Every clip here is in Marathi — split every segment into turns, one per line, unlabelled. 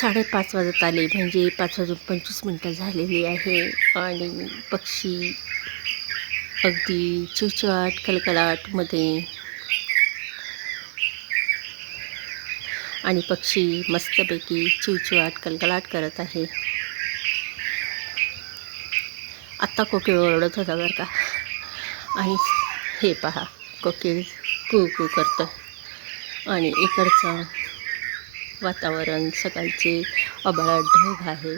साडेपाच वाजत आले म्हणजे पाच वाजून पंचवीस मिनटं झालेली आहे. आणि पक्षी अगदी चिवचिवाट कलकलाटमध्ये आणि पक्षी मस्तपैकी चिवचिवाट कलकलाट करत आहे. आत्ता कोकिळ ओरडत होता बरं का. आणि हे पहा कोकिळ कू कू करतं. आणि इकडचं वातावरण सकाळचे आभाळात ढग आहे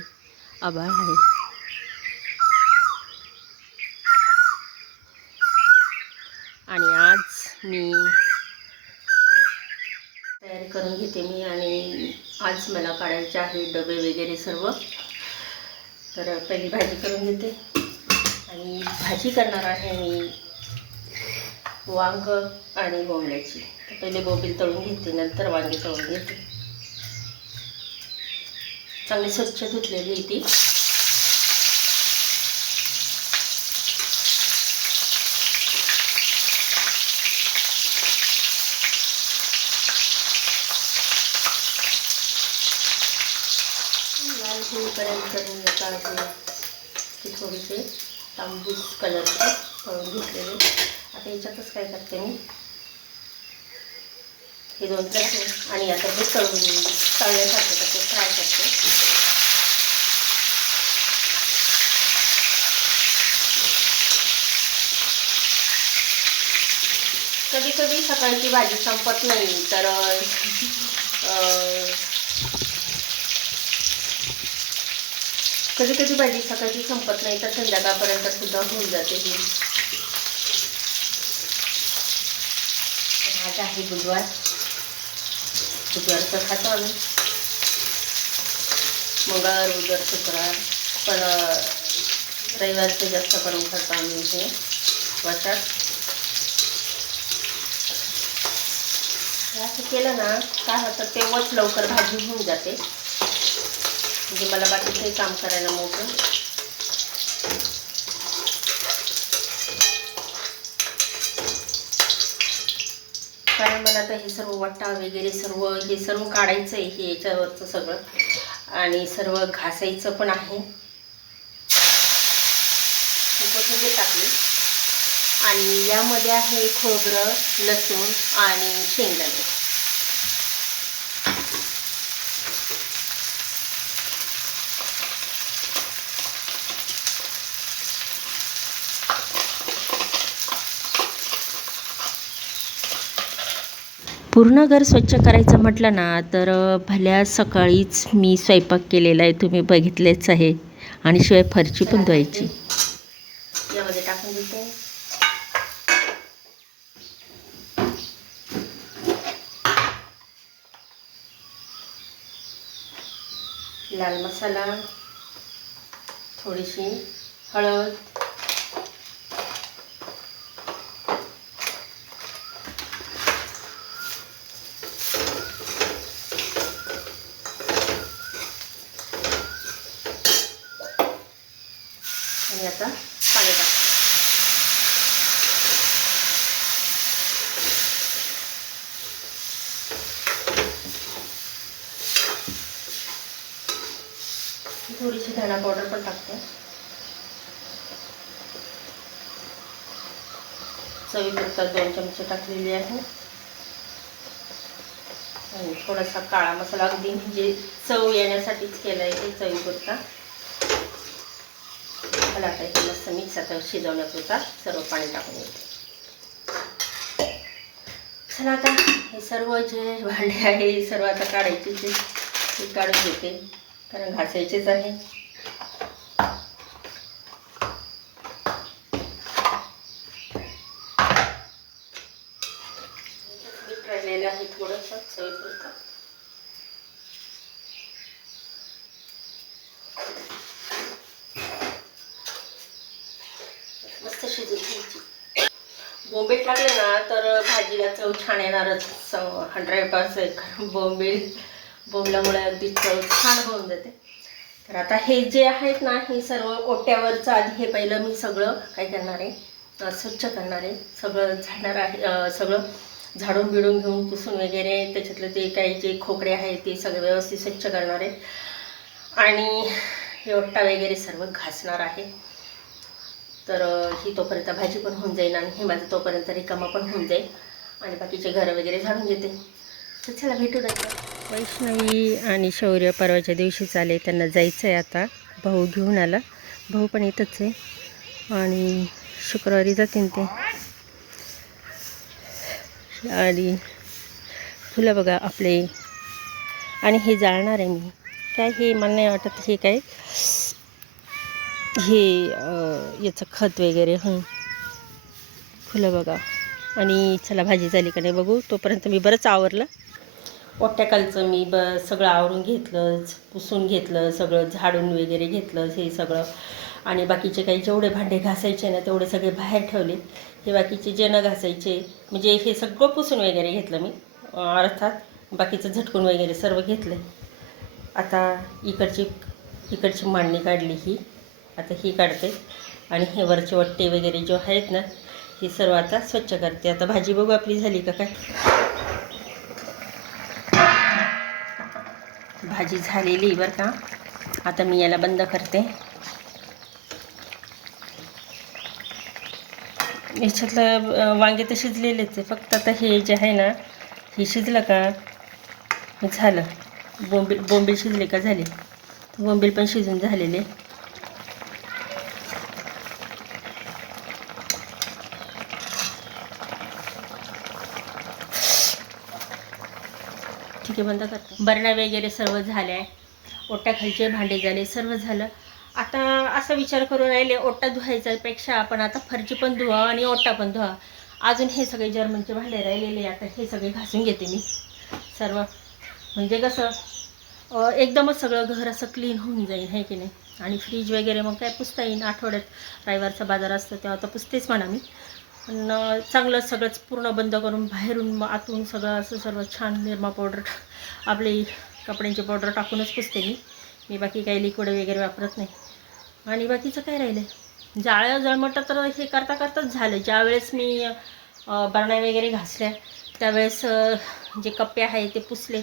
आभाळ आहे. आणि आज मी तयार करून घेते मी आणि आज मला काढायचे आहे डबे वगैरे सर्व. तर पहिली भाजी करून घेते. आणि भाजी करणार आहे मी वांग आणि बोंबल्याची. तर पहिले बोबील तळून घेते नंतर वांगे तळून घेते. चांगली स्वच्छ धुतलेली ती. लाल होईपर्यंत मी आता ती थोडीशी तांबूस कलरचे करून घेतलेले. आता याच्यातच काय करते मी? हे दोन लसूण आणि आता हे तळून तळण्यासाठी तर ते फ्राय करते. कधी कधी सकाळची भाजी संपत नाही तर कधी कधी भाजी सकाळची संपत नाही तर संध्याकाळपर्यंत सुद्धा होऊन जाते ही. आज आहे बुधवार. बुधवारचं खातो आम्ही. मंगळवार बुधवार शुक्रवार पण अं, रविवारचं जास्त करून खातो आम्ही इथे. वर्षात असं केलं ना काय होतं तेव्हाच लवकर भाजी होऊन जाते. म्हणजे मला बाकीचंही काम करायला मोठं कारण मला आता हे सर्व वट्टा वगैरे सर्व हे सर्व काढायचं आहे हे याच्यावरचं सगळं. आणि सर्व घासायचं पण आहे. कोथिंबीर टाकली. आणि यामध्ये आहे खोबरं लसूण आणि शेंगदाणे. पूर्ण घर स्वच्छ करायचं म्हटलं ना तर भल्या सकाळीच मी स्वयंपाक केलेला आहे तुम्ही बघितलेच आहे. आणि शिवाय फरची पण धुवायची. लाल मसाला थोडीशी हळद आणि पाणी टाक. थोडीशी धणा पावडर पण टाकते. चवीपुरता दोन चमचे टाकलेली आहे. आणि थोडासा काळा मसाला अगदी म्हणजे चव येण्यासाठीच केला आहे ते चवीपुरता. आता हे मस्त मिक्स आता शिजवण्यापुरता सर्व पाणी टाकून येते चला आता हे सर्व जे भांडे आहे हे सर्व आता काढायचे ते काढून घेते कारण घासायचेच आहे. थोडंसं राहिलेलं आहे थोडंसं चवीपुरतं मस्त शिजून घ्यायची बोंबील टाकले ना तर भाजीला चव छान येणारच. हंड्रेड पर्सेंट कारण बोंबील बोंबल्यामुळे अगदी चव छान होऊन जाते. तर आता हे जे आहेत ना हे सर्व ओट्यावरचं आधी हे पहिलं मी सगळं काय करणार आहे? स्वच्छ करणार आहे. सगळं झाडणार आहे सगळं झाडून बिडून घेऊन पुसून वगैरे त्याच्यातलं ते काही जे खोकडे आहेत ते सगळं व्यवस्थित स्वच्छ करणार आहे. आणि हे ओट्टा वगैरे सर्व घासणार आहे. तर ही तोपर्यंत भाजी पण होऊन जाईल आणि हे माझं तोपर्यंत रिकामा पण होऊन जाईल आणि बाकीचे घरं वगैरे झाडून घेते. तर चला भेटू वैष्णवी आणि शौर्य परवाच्या दिवशी चाले त्यांना जायचं आहे आता. भाऊ घेऊन आला. भाऊ पण इथंच आहे. आणि शुक्रवारी जातील ते. आणि फुलं बघा आपले. आणि हे जाळणार आहे मी. काय हे मला नाही वाटत हे काय. हे याचं खत वगैरे हं. फुलं बघा. आणि चला भाजी झाली का नाही बघू. तोपर्यंत मी बरंच आवरलं. ओट्याकालचं मी ब सगळं आवरून घेतलंच पुसून घेतलं सगळं झाडून वगैरे घेतलं हे सगळं. आणि बाकीचे काही जेवढे भांडे घासायचे ना तेवढे सगळे बाहेर ठेवले. हे बाकीचे जे न घासायचे. म्हणजे हे सगळं पुसून वगैरे घेतलं मी. अर्थात बाकीचं झटकून वगैरे सर्व घेतलं आता इकडची इकडची मांडणी काढली ही. आता ही काढते. आणि हे वरचे वट्टे वगैरे जे आहेत ना ही सर्व आता स्वच्छ करते. आता भाजी बघू आपली झाली का काय? भाजी झालेली बरं का. आता मी याला बंद करते. याच्यातलं वांगे तर शिजलेलेच आहे. फक्त आता हे जे आहे ना हे शिजलं का? झालं. बोंबील बोंबील शिजले का? झाले. बोंबील पण शिजून झालेले. ठीक बंद करते. बरणा वगैरे सर्व झाल्या. ओट्याखालचे भांडे झाले सर्व झालं. आता असा विचार करून राहिले ओटा धुवायच्यापेक्षा आपण आता फरची पण धुवा आणि ओटा पण धुवा. अजून हे सगळे जर्मनचे भांडे राहिलेले आता हे सगळे घासून घेते मी. सर्व. म्हणजे कसं एकदमच सगळं घर असं क्लीन होऊन जाईल हे की नाही? आणि फ्रीज वगैरे मग काय पुसता येईन. आठवड्यात रविवारचा बाजार असतो तेव्हा तर पुसतेच म्हणा मी. पण चांगलं सगळंच पूर्ण बंद करून बाहेरून मग आतून सगळं असं सर्व छान निरमा पावडर आपली कपड्यांची पावडर टाकूनच पुसते मी. मी बाकी काही लिक्विड वगैरे वापरत नाही. आणि बाकीचं काय राहिलं जाळ्या जळमटं तर हे करता करताच झालं. ज्यावेळेस मी बरण्या वगैरे घासल्या त्यावेळेस जे कप्पे आहे ते पुसले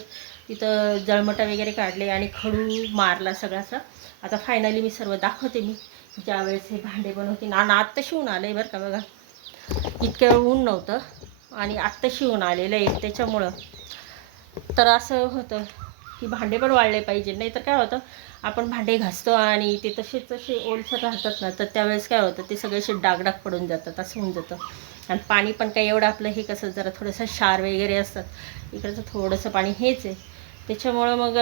तिथं जळमटं वगैरे काढले आणि खडू मारला सगळासा. आता फायनली मी सर्व दाखवते मी. ज्यावेळेस हे भांडे बनवते. ना आणि आत्ता शिवून आलं आहे बरं का बघा. इतक्या वेळ ऊन नव्हतं. आणि आत्ता शिवून आलेलं आहे त्याच्यामुळं. तर असं होतं की भांडे पण वाळले पाहिजे. नाही तर काय होतं आपण भांडे घासतो आणि ते तसेच तसे ओलसर राहतात ना तर त्यावेळेस काय होतं ते सगळे असे डागडाग पडून जातात असं होऊन जातं. आणि पाणी पण काही एवढं आपलं हे कसं जरा थोडंसं क्षार वगैरे असतात. इकडचं थोडंसं पाणी हेच आहे. त्याच्यामुळं मग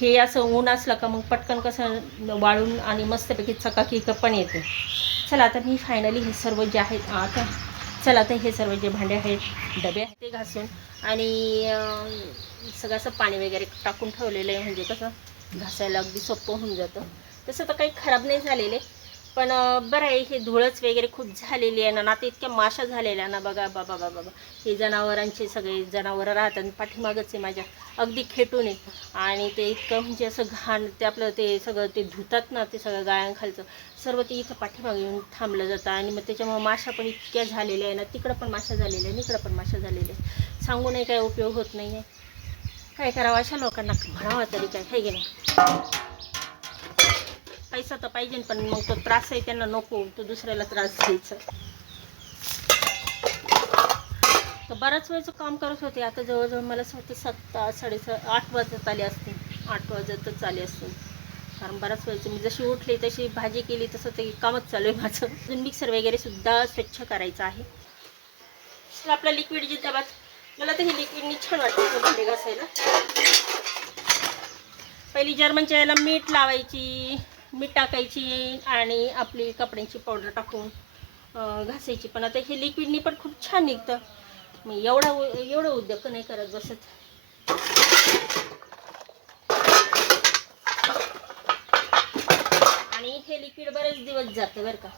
हे असं ऊन असलं का मग पटकन कसं वाळून आणि मस्तपैकी चकाकी पण येते. चला आता मी फायनली हे सर्व जे आहेत आता चला आता हे सर्व जे भांडे आहेत डबे आहेत ते घासून आणि सगळं असं पाणी वगैरे टाकून ठेवलेलं आहे म्हणजे कसं घासायला अगदी सोपं होऊन जातं. तसं तर काही खराब नाही झालेले पण बरं आहे हे धुळच वगैरे खूप झालेली आहे ना ते इतक्या माशा झालेल्या ना बघा बाबा बाबा बाबा. हे जनावरांचे सगळे जनावरं राहतात आणि पाठीमागच आहे माझ्या. अगदी खेटून आहेत आणि ते इतकं म्हणजे असं घाण ते आपलं ते सगळं ते धुतात ना ते सगळं गायांखालचं सर्व ते इथं पाठीमागे येऊन थांबलं जातं आणि मग त्याच्यामुळे माशा पण इतक्या झालेल्या आहे ना तिकडं पण माशा झालेल्या आहे इकडं पण माशा झालेल्या आहे सांगूनही काय उपयोग होत नाही आहे. काय करावं अशा लोकांना म्हणावं तरी काय आहे की नाही? पैसा तर पाहिजे पण मग तो त्रास आहे त्यांना नको तो दुसऱ्याला त्रास द्यायचा. तर बऱ्याच वेळचं काम करत होते. आता जवळजवळ मला असं वाटतं सत्ता साडेसात आठ वाजत आले असते. आठ वाजतच आले असते. कारण बऱ्याच वेळचं मी जशी उठली तशी भाजी केली तसं ते कामच चालू आहे माझं. अजून मिक्सर वगैरे सुद्धा स्वच्छ करायचं आहे. तर आपला लिक्विड जे डब्यात मला तर हे लिक्विडनी छान वाटतं भांडे घासायला. पहिली जर्मनच्या याला मीठ लावायची. मीठ टाकायची आणि आपली कपड्यांची पावडर टाकून घासायची. पण आता हे लिक्विडनी पण खूप छान निघतं. मग एवढा उ- एवढं उद्योग नाही करत बसत. आणि हे लिक्विड बरेच दिवस जातं बरं का.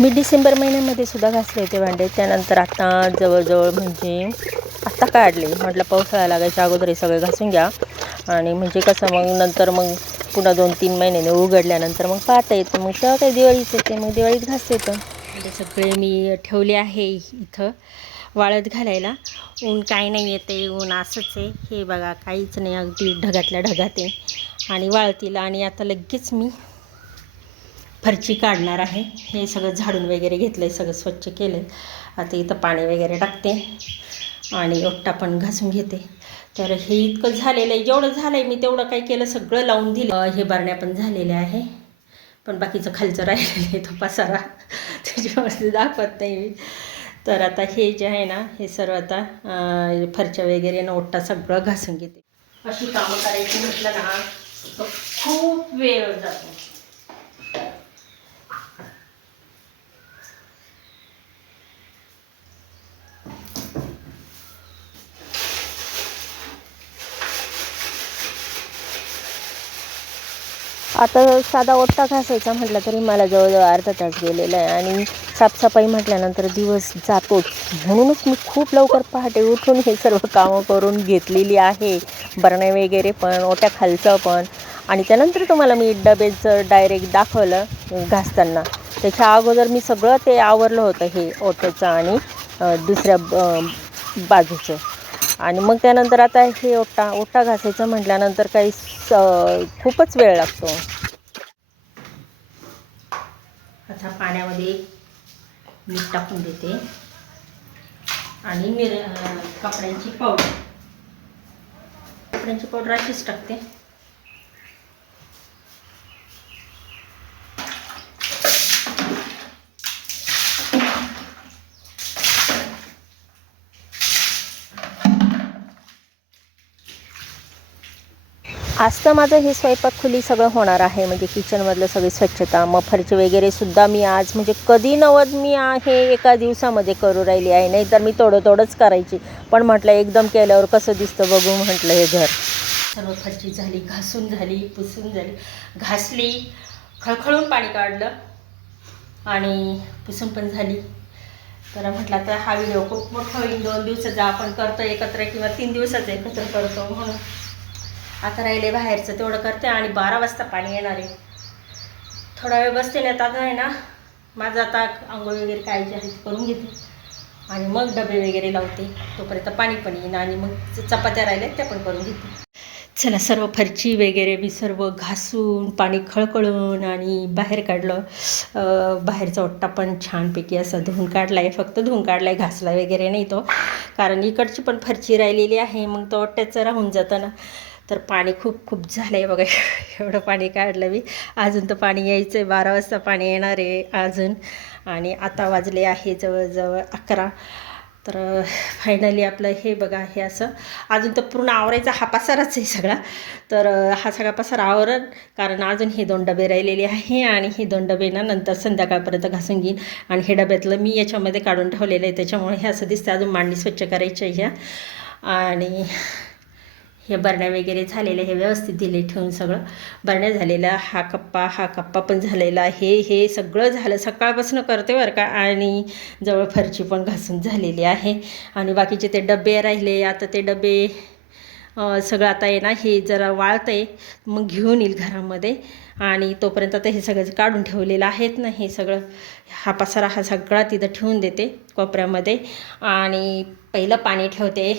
मी डिसेंबर महिन्यामध्ये सुद्धा घासले होते भांडे. त्यानंतर आता जवळजवळ म्हणजे आत्ता काढले. म्हटलं पावसाळा लागायच्या अगोदर हे सगळे घासून घ्या. आणि म्हणजे कसं मग नंतर मग पुन्हा दोन तीन महिन्याने उघडल्यानंतर मग पाहता येतं. मग तेव्हा काही दिवाळीच येते मग दिवाळीत घासता येतं. भांडे म्हणजे सगळे मी ठेवले आहे इथं वाळत घालायला. ऊन काय नाही येते ऊन असंच आहे. हे बघा काहीच नाही अगदी ढगातल्या ढगात आहे. आणि वाळतील आणि आता लगेच मी फरची काढणार आहे. हे सगळं झाडून वगैरे घेतलं आहे सगळं स्वच्छ केलं आहे आता इथं पाणी वगैरे टाकते आणि ओट्टा पण घासून घेते. तर हे इतकं झालेलं आहे जेवढं झालं आहे मी तेवढं काय केलं सगळं लावून दिलं. हे बारण्या पण झालेल्या आहे. पण बाकीचं खालचं राहिलेलं आहे तो पसारा. त्याच्यावरती दाखवत नाही मी. तर आता हे जे आहे ना हे सर्व आता फरच्या वगैरे ना ओट्टा सगळं घासून घेते. अशी कामं करायची म्हटलं ना खूप वेळ जातो. आता साधा ओट्टा घासायचा म्हटलं तरी मला जवळजवळ अर्धा तास गेलेला आहे. आणि साफसफाई म्हटल्यानंतर दिवस जातोच म्हणूनच मी खूप लवकर पहाटे उठून हे सर्व कामं करून घेतलेली आहे. बरणे वगैरे पण ओट्या खालचं पण. आणि त्यानंतर तुम्हाला मी डबेचं डायरेक्ट दाखवलं घासताना. त्याच्या अगोदर मी सगळं ते आवरलं होतं हे ओट्याचं आणि दुसऱ्या ब- बाजूचं. आणि मग त्यानंतर आता हे ओटा ओटा घासायचं म्हटल्यानंतर काही स- खूपच वेळ लागतो. आता पाण्यामध्ये मीठ टाकून देते. आणि मिर कपड्यांची पावडर कपड्यांची पावडर अशीच टाकते. आज तर माझं हे स्वयंपाक खुली सगळं होणार आहे. म्हणजे किचनमधलं सगळी स्वच्छता मग वगैरे सुद्धा मी आज म्हणजे कधी नवद मी आहे एका दिवसामध्ये करू राहिली आहे. नाही तर मी थोडं थोडंच करायची. पण म्हटलं एकदम केल्यावर कसं दिसतं बघू म्हटलं हे घर. सर्व फरची झाली घासून झाली पुसून झाली. घासली खळखळून पाणी काढलं आणि पुसून पण झाली. तर म्हटलं तर हा व्हिडिओ खूप मोठा होईल. दोन दिवसाचा आपण करतो एकत्र किंवा तीन दिवसाचा एकत्र करतो म्हणून. आता राहिले बाहेरचं तेवढं करते आणि बारा वाजता पाणी येणार आहे. थोडा वेळ बसते ना आता आहे ना माझं आता आंघोळ वगैरे काय जे आहे करून घेते. आणि मग डबे वगैरे लावते. तोपर्यंत पाणी पण येईन आणि मग चपात्या राहिल्या त्या पण करून घेते. चला सर्व फरची वगैरे मी सर्व घासून पाणी खळखळून आणि बाहेर काढलं. बाहेरचा ओट्टा पण छानपैकी असा धुवून काढला आहे फक्त धुवून काढला आहे घासला वगैरे नाही तो. कारण इकडची पण फरची राहिलेली आहे मग तो ओट्ट्याचं राहून जातं ना. तर पाणी खूप खूप झालं आहे बघा. एवढं पाणी काढलं मी. अजून तर पाणी यायचं आहे बारा वाजता पाणी येणार आहे अजून. आणि आता वाजले आहे जवळजवळ अकरा. तर फायनली आपलं हे बघा हे असं. अजून तर पूर्ण आवरायचा हा पसाराच आहे सगळा. तर हा सगळा पसारा आवरण. कारण अजून हे दोन डबे राहिलेले आहे आणि हे दोन डबे ना नंतर संध्याकाळपर्यंत घासून घेईन. आणि हे डब्यातलं मी याच्यामध्ये काढून ठेवलेलं आहे. त्याच्यामुळे हे असं दिसतं अजून मांडणी स्वच्छ करायची आहे ह्या. आणि हे बरण्या वगैरे झालेले हे व्यवस्थित दिले ठेवून सगळं. बरण्या झालेलं हा कप्पा हा कप्पा पण झालेला हे हे सगळं झालं सकाळपासून करते बरं का आणि जवळ फरची पण घासून झालेली आहे. आणि बाकीचे ते डबे राहिले आता ते डबे सगळं आता आहे ना हे जरा वाळतं आहे मग घेऊन येईल घरामध्ये. आणि तोपर्यंत आता हे सगळं काढून ठेवलेलं आहेत ना हे सगळं. हा पसारा हा सगळा तिथं ठेवून देते कोपऱ्यामध्ये. आणि पहिलं पाणी ठेवते.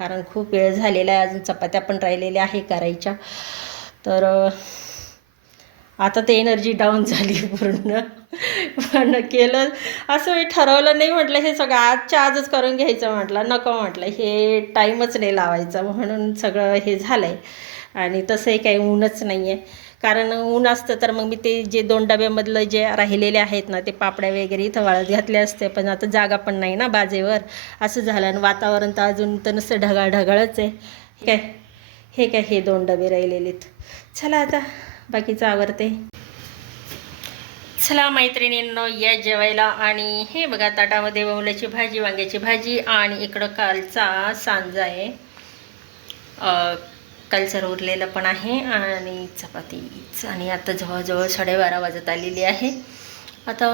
कारण खूप वेळ झालेला आहे अजून चपात्या पण राहिलेल्या आहे करायच्या. तर आता ते एनर्जी डाऊन झाली पूर्ण. पण केलं असं मी ठरवलं नाही म्हटलं हे सगळं आजच्या आजच करून घ्यायचं म्हटलं नको म्हटलं हे टाईमच नाही लावायचा म्हणून सगळं हे झालं आहे आणि तसंही काही ऊनच नाही आहे कारण ऊन असतं तर मग मी ते जे दोन डब्यामधलं जे राहिलेले आहेत ना ते पापड्या वगैरे इथं वाळत घातले असते. पण आता जागा पण नाही ना बाजेवर. असं झालं आणि वातावरण तर अजून तर नुसतं ढगाळ ढगाळच आहे. हे काय? हे काय? हे दोन डबे राहिलेलेत. चला आता बाकीचं आवरते. चला मैत्रिणींनो या जेवायला. आणि हे बघा ताटामध्ये बवल्याची भाजी वांग्याची भाजी आणि इकडं कालचा सांजा आहे. कालचं उरलेलं पण आहे आणि चपातीच आणि आता जवळजवळ साडेबारा वाजत आलेली आहे. आता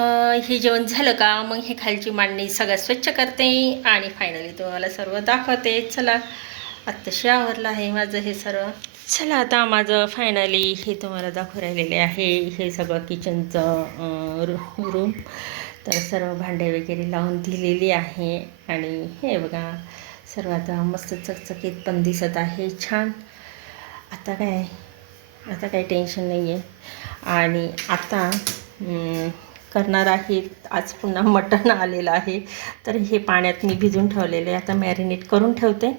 हे जेवण झालं का? मग हे खालची मांडणी सगळ्यात स्वच्छ करते आणि फायनली तुम्हाला सर्व दाखवते. चला आत्ताशी आवरलं आहे माझं हे सर्व. चला आता माझं फायनली हे तुम्हाला दाखवू राहिलेले आहे. हे सगळं किचनचं रू रूम तर सर्व भांडे वगैरे लावून दिलेली आहे. आणि हे बघा सर्व आता मस्त चकचकीत पण दिसत आहे. छान. आता काय? आता काही टेन्शन नाही आहे आणि आता करणार आहेत. आज पुन्हा मटण आलेलं आहे. तर हे पाण्यात मी भिजून ठेवलेले आता मॅरिनेट करून ठेवते.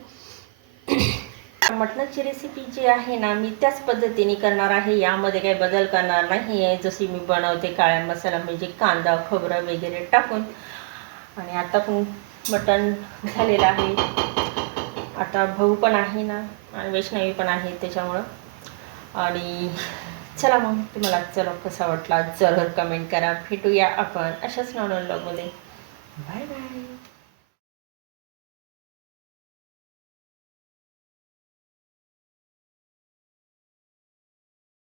मटणाची रेसिपी जी आहे ना मी त्याच पद्धतीने करणार आहे. यामध्ये काही बदल करणार नाही आहे. जशी मी बनवते काळ्या मसाला म्हणजे कांदा खोबरं वगैरे टाकून. आणि आता पण मटण झालेलं आहे. आता भाऊ पण आहे ना आणि वैष्णवी पण आहे त्याच्यामुळं. आणि चला मग तुम्हाला चलो कसा वाटला जरूर कमेंट करा भेटूया आपण अशाच नॉन ब्लॉगमध्ये बाय बाय